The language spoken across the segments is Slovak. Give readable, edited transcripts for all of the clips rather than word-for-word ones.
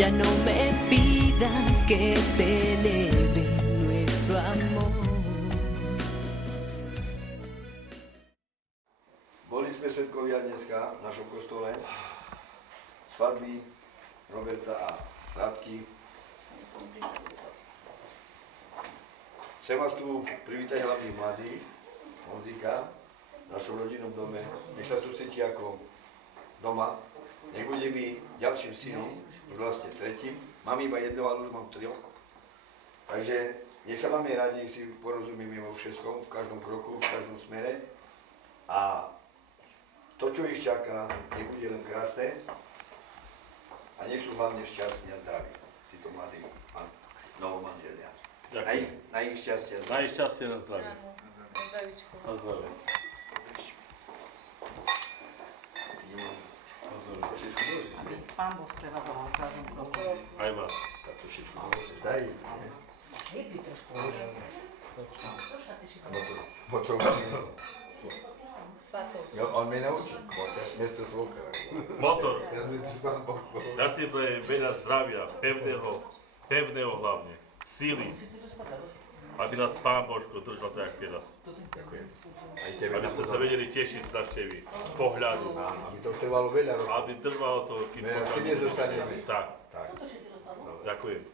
Ya no me pidas que celebre nuestro amor. Boli sme svedkovia dneska v našom kostole svadby Roberta a Radky. Chcem vás tu privítať hlavne mladých, Honzíka, v našom rodinnom dome. Nech sa tu cíti ako doma. Nech bude mi ďalším synom, už vlastne tretím. Mám iba jedného, ale už mám 3. Takže nech sa máme radi, nech si porozumieme vo všetkom, v každom kroku, v každom smere. A to, čo ich čaká, nebude len krásne. A nech sú hlavne šťastní a zdraví, títo mladí novomanželia. Na ich šťastie. Na ich šťastie, na zdravie. Na zdravie. Pán Boh sprevazoval v každom kroku. Aj vás. Tak trošičku môžeš daj. Vypí trošku. On mi naučí. Miesto svoka. Motor. Ja si prajem veľa zdravia, pevného hlavne, síly, aby nás Pán Božko držal tak, jak teraz. Ďakujem. Aby sme sa vedeli tešiť z návštevy, z pohľadu. Aby to trvalo veľa rokov. Aby trvalo to, kým Keď nezostaneme. Tak. Tak. Ďakujem.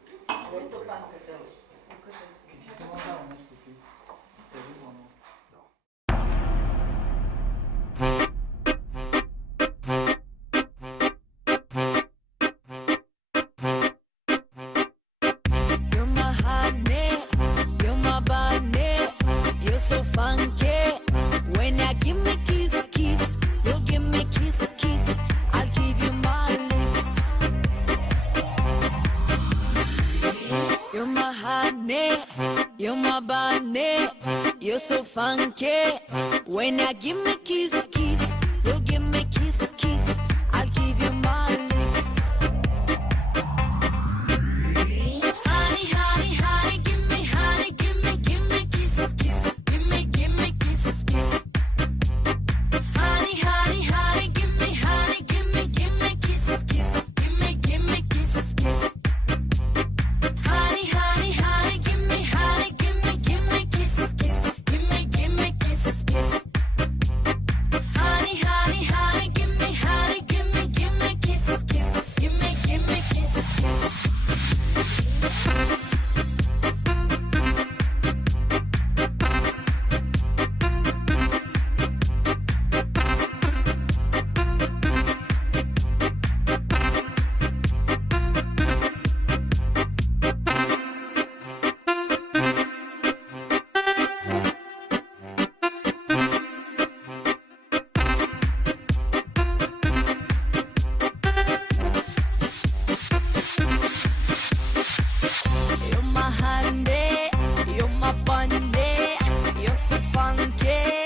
You're so funky. When I give me kiss, kiss, you give me kiss, kiss. I'll give you my lips. Honey, honey, honey, give me kiss, kiss. Give me kiss, kiss. Honey, honey, honey, give me kiss, kiss. Give me kiss, kiss. Honey, honey, honey, give me kiss, kiss. Give me kiss, kiss. Honey, honey, honey, give me kiss, kiss. Give me kiss, kiss. You're my honey, you're my bunny, you're so funky.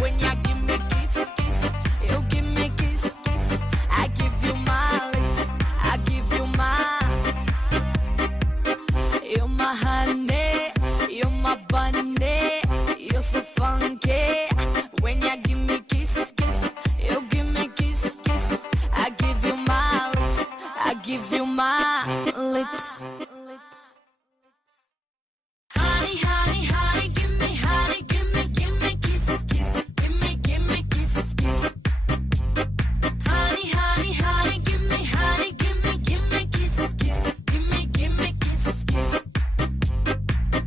When you give me kiss, kiss, you give me kiss, kiss. I give you my lips, I give you my. You're my honey, you're my bunny, you're so funky. When you give me kiss, kiss, you give me kiss, kiss. I give you my lips, I give you my lips. Honey, honey, honey, give me kiss, kiss. Give me kiss, kiss. Honey, honey, honey, give me kiss, kiss. Give me kiss, kiss.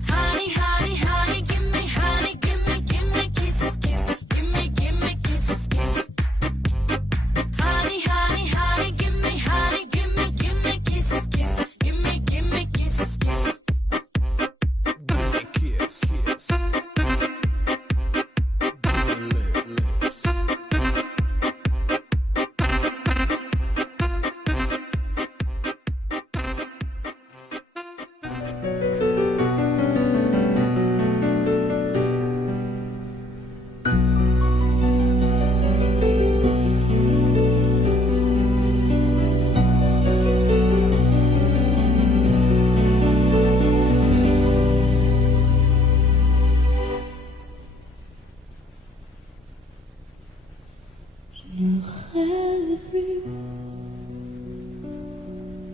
Honey, honey, honey, give me kiss, kiss. Give me kiss, kiss. Honey, honey, honey, give me kiss, kiss. Give me kiss, kiss.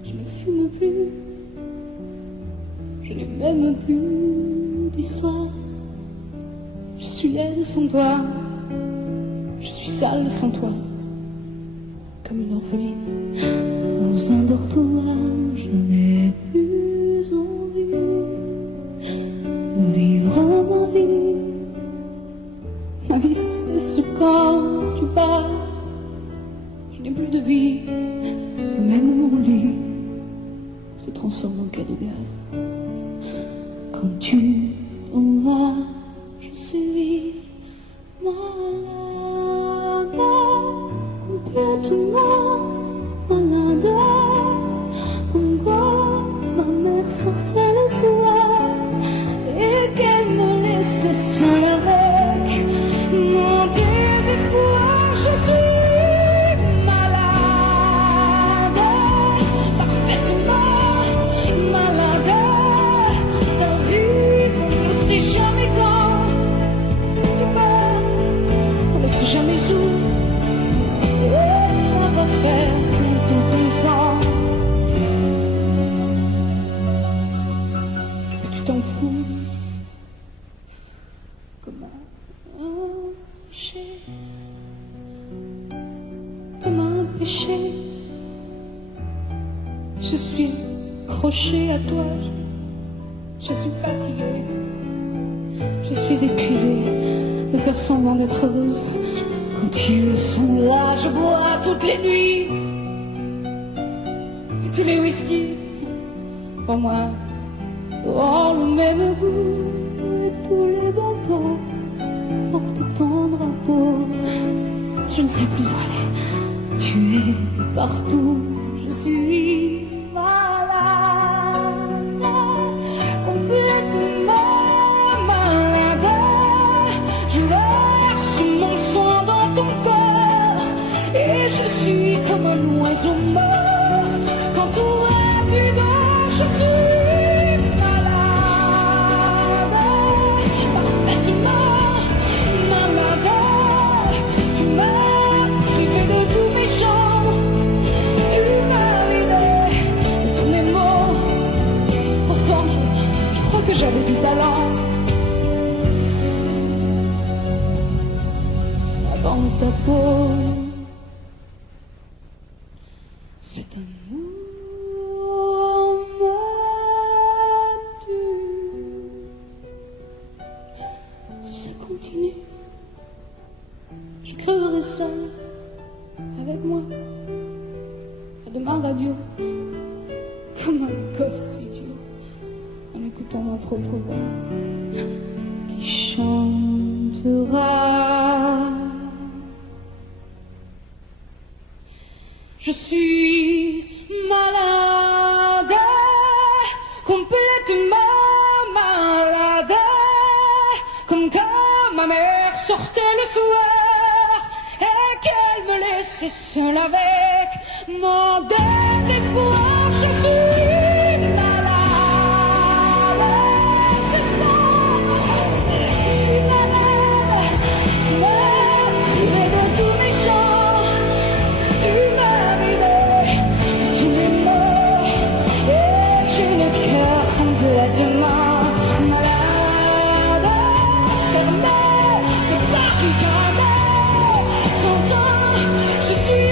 Je ne fume même plus d'histoire. Je suis laide sans toi, je suis sale sans toi, comme une orpheline dans un dortoir. Je n'ai plus envie de vivre ma vie. Ma vie c'est ce quand tu pars. Je n'ai plus de vie, et même mon lit se transforme en cas de gaz. Quand tu t'en vas, je suis malade, complètement malade. Comme quand ma mère sortait le soir et qu'elle me laissait seule avec mon désespoir. Je suis malade, parfaitement malade. T'arrives, on ne sait jamais quand. Tu pars, on ne sait jamais où. Et ça va faire bientôt 2 ans que tu t'en fous comme un péché, comme un péché. Je suis accrochée à toi, je suis fatiguée, je suis épuisée de faire semblant d'être heureuse. Quand ils sont là, je bois toutes les nuits et tous les whisky pour moi ont le même goût. Et tous les bateaux portent ton drapeau. Je ne sais plus où aller, tu es partout. Je suis malade, complètement malade. Je verse mon sang dans ton cœur et je suis comme un oiseau mort. Quand toi tu dors, je suis malade, parfaitement malade. Tu m'as privé de tous mes chants, tu m'as vidé de tous mes mots. Pourtant je crois que j'avais du talent avant ta peau. Cet amour m'a tué. Si ça continue, je crèverai seul avec moi près de ma radio, comme un gosse idiot, en écoutant ma propre voix qui chantera. Je suis malade, complètement malade. Comme quand ma mère sortait le soir et qu'elle me laissait seule avec mon désespoir. Je suis malade, c'est ça. Je suis malade, tu m'as privé de tous mes chants, tu m'as vidé de tous mes mots, et j'ai le cœur complètement malade. Fermé, le parc carré, t'entends, je suis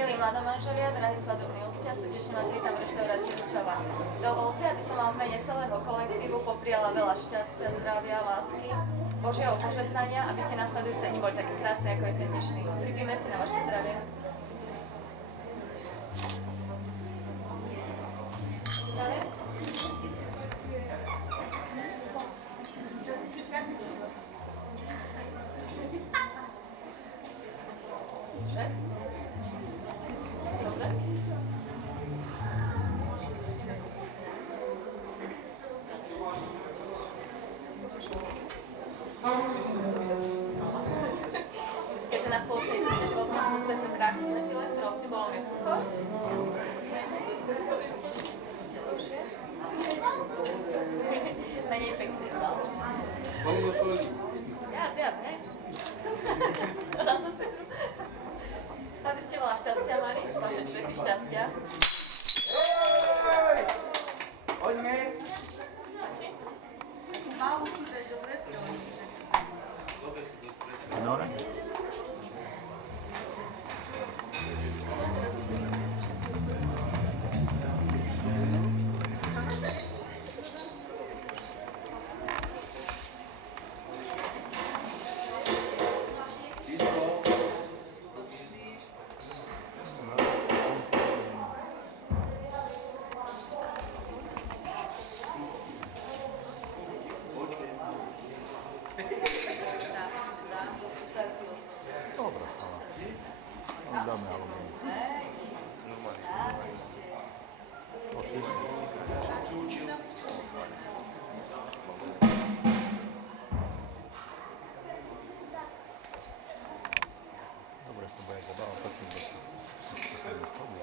Milí mladomanželia, drahí svadobní hostia, srdečne vás vítam v reštaurácii Ručava. Dovolte, aby som vám v mene celého kolektívu popriala veľa šťastia, zdravia, lásky, Božieho požehnania, aby tie nasledujúce dni boli také krásne, ako je ten dnešný. Pripíme si na vaše zdravie. Zdravie. Dobre. Dobre. Keďže na spoločnej ceste života nás stretnú krásne file, ktorou si bolo cukor. Menej Viac, ne? Raz do cukru. Aby ste veľa šťastia mali, sú vaše črepy šťastia. Poďme. Či? Takú malú súťaž do veci, ale že... Allora? Dáme alumínium. Dobre sa bude zabávať, potom sa ne shodli.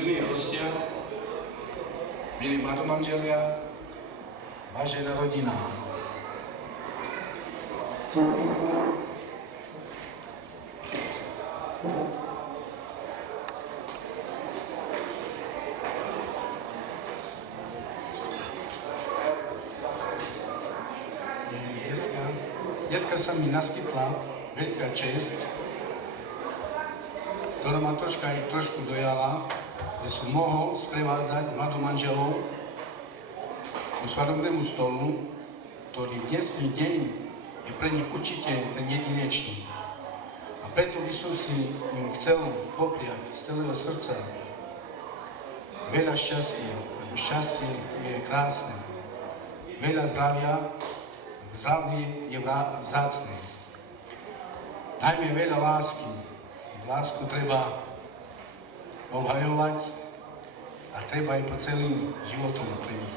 Milí hostia, milí mladomanželia, vážená rodina. dneska sa mi naskytla veľká česť, ktorá ma trošku dojala, že som mohol sprevádzať mladomanželov ku svadobnému stolu, ktorý v dnešný deň je pre nich určite ten jedinečný. A preto by som si im chcel popriať z celého srdca veľa šťastia, lebo šťastie je krásne. Veľa zdravia, zdravie je vzácne. Najmä veľa lásky. Lásku treba obhajovať a treba aj po celým životom pre nich.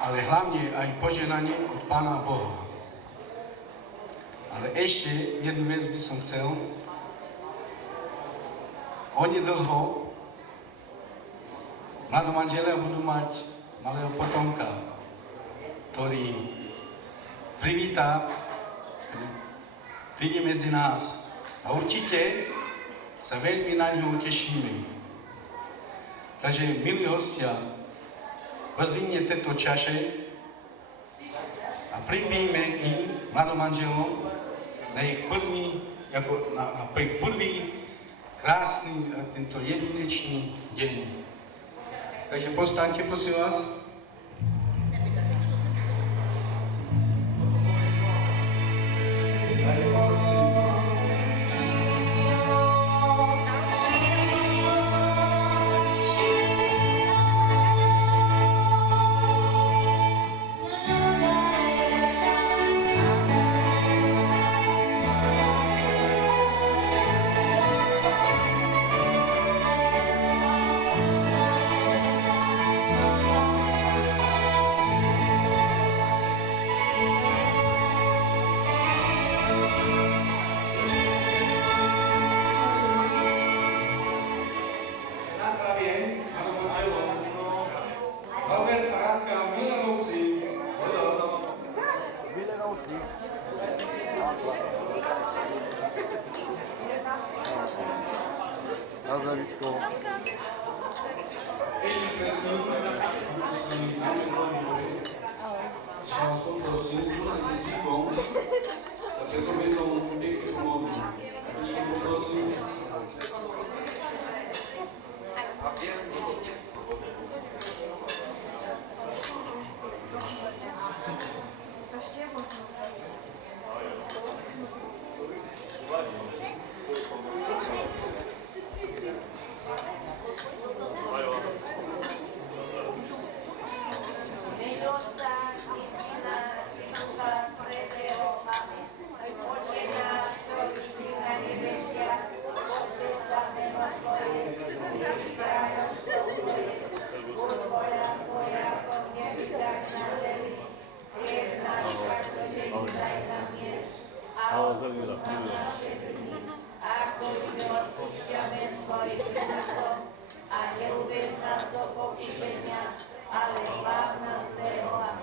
Ale hlavne aj požehnanie od Pána Boha. Ale ešte jednu vec by som chcel. Onedlho mladomanželia budú mať malého potomka, ktorý príde medzi nás. A určite sa veľmi na ňu tešíme. Takže, milí hostia, pozdvihnite tieto čaše a pripijme im, mladomanželom, na ich prvý krásny a tento jedinečný deň. Takže postaňte, prosím vás. Ešte predtým, sa vás poprosím, budete zvykom sa pred obedom pekne pomodliť. Aby som poprosím, a neuved nás do pokušenia, ale zbav nás zlého.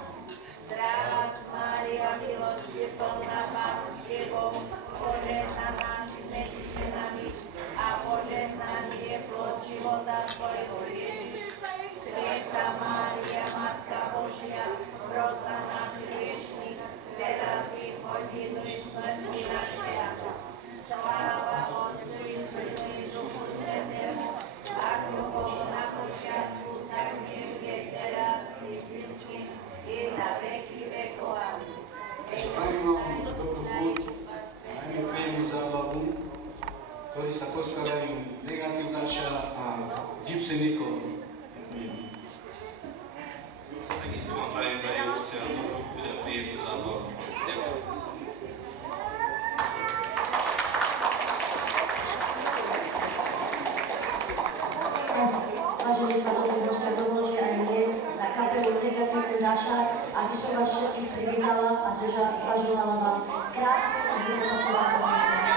Zdravá Mária, milosti plná, Pán s Tebou, požehnaná si medzi ženami a požehnaný je plod života Tvojho Ježiš. Svätá Mária, Matka Božia, pros za nás hriešnych, teraz i v hodinu smrti našej. Sláva Otcu i Synu i Duchu Svätému, ako bolo na počiatku, tak je teraz i vždycky, i na veky vekov. Želajme vám dobrú chuť, najmä príjemnú zábavu, ktorí sa postarajú negatívnača a Gypsy Nicole. Takisto vám prajem, drahí hostia, dobrú chuť a príjemnú zábavu. Ďakujem. Vážení svadobní hostia, dovolte aj mne za kapelu Negatívny Naša, aby som vás všetkých privítala a zaželala vám krásny a vyrokovateľný deň.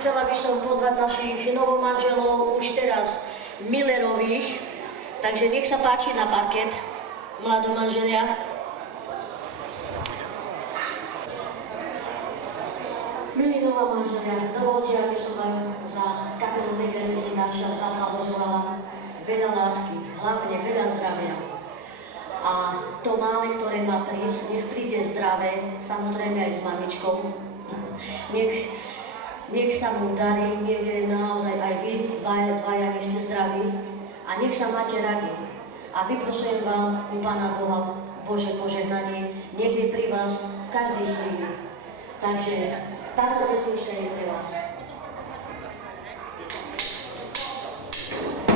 Chcela by som pozvať našich novomanželov už teraz Millerových, takže nech sa páči na parket, mladomanželia. Milí nová manželia, dovolte, aby som vám za kapelu Negerliny Dáša zablahoželala veľa lásky, hlavne veľa zdravia. A to mále, ktoré má prísť, nech príde zdravé, samozrejme aj s mamičkou. Nech sa mu darí, nech je naozaj aj vy, dvaja nech ste zdraví a nech sa máte radi. A vyprosujem vám u Pána Boha Bože požehnanie, nech je pri vás v každej chvíli. Takže táto pesnička je pre vás. Thank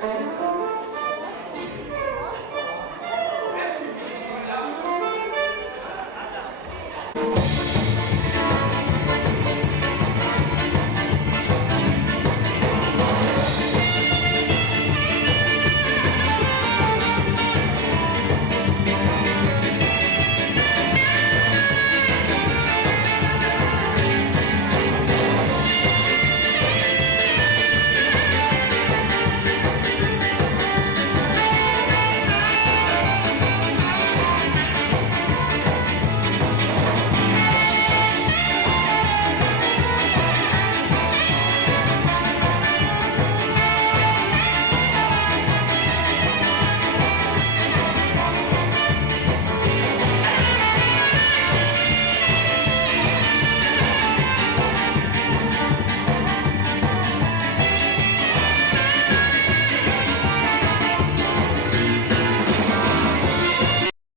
Thank you.